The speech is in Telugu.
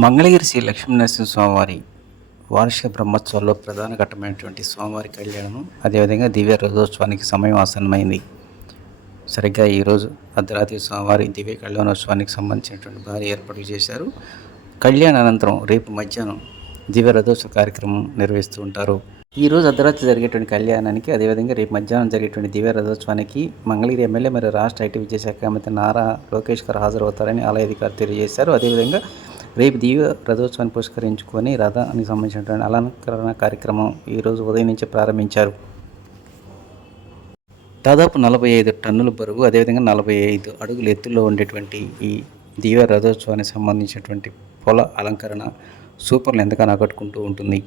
మంగళగిరి శ్రీ లక్ష్మీనరసింహ స్వామివారి వార్షిక బ్రహ్మోత్సవాల్లో ప్రధాన ఘట్టమైనటువంటి స్వామివారి కళ్యాణం అదేవిధంగా దివ్య రథోత్సవానికి సమయం ఆసన్నమైంది. సరిగ్గా ఈరోజు అర్ధరాత్రి స్వామివారి దివ్య కళ్యాణోత్సవానికి సంబంధించినటువంటి భారీ ఏర్పాట్లు చేశారు. కళ్యాణ అనంతరం రేపు మధ్యాహ్నం దివ్య రథోత్సవ కార్యక్రమం నిర్వహిస్తూ ఉంటారు. ఈరోజు అర్ధరాత్రి జరిగేటువంటి కళ్యాణానికి అదేవిధంగా రేపు మధ్యాహ్నం జరిగేటువంటి దివ్య రథోత్సవానికి మంగళగిరి ఎమ్మెల్యే మరియు రాష్ట్ర ఐటీ విద్యాశాఖ మంత్రి నారా లోకేష్ గారు హాజరవుతారని ఆలయ అధికారులు తెలియజేశారు. అదేవిధంగా రేపు దివ్య రథోత్సవాన్ని పురస్కరించుకొని రథానికి సంబంధించినటువంటి అలంకరణ కార్యక్రమం ఈరోజు ఉదయం నుంచి ప్రారంభించారు. దాదాపు నలభై ఐదు టన్నుల బరువు అదేవిధంగా నలభై ఐదు అడుగుల ఎత్తులో ఉండేటువంటి ఈ దివ్య రథోత్సవానికి సంబంధించినటువంటి పొల అలంకరణ సూపర్లు ఎంతగానో ఆకట్టుకుంటూ ఉంటుంది.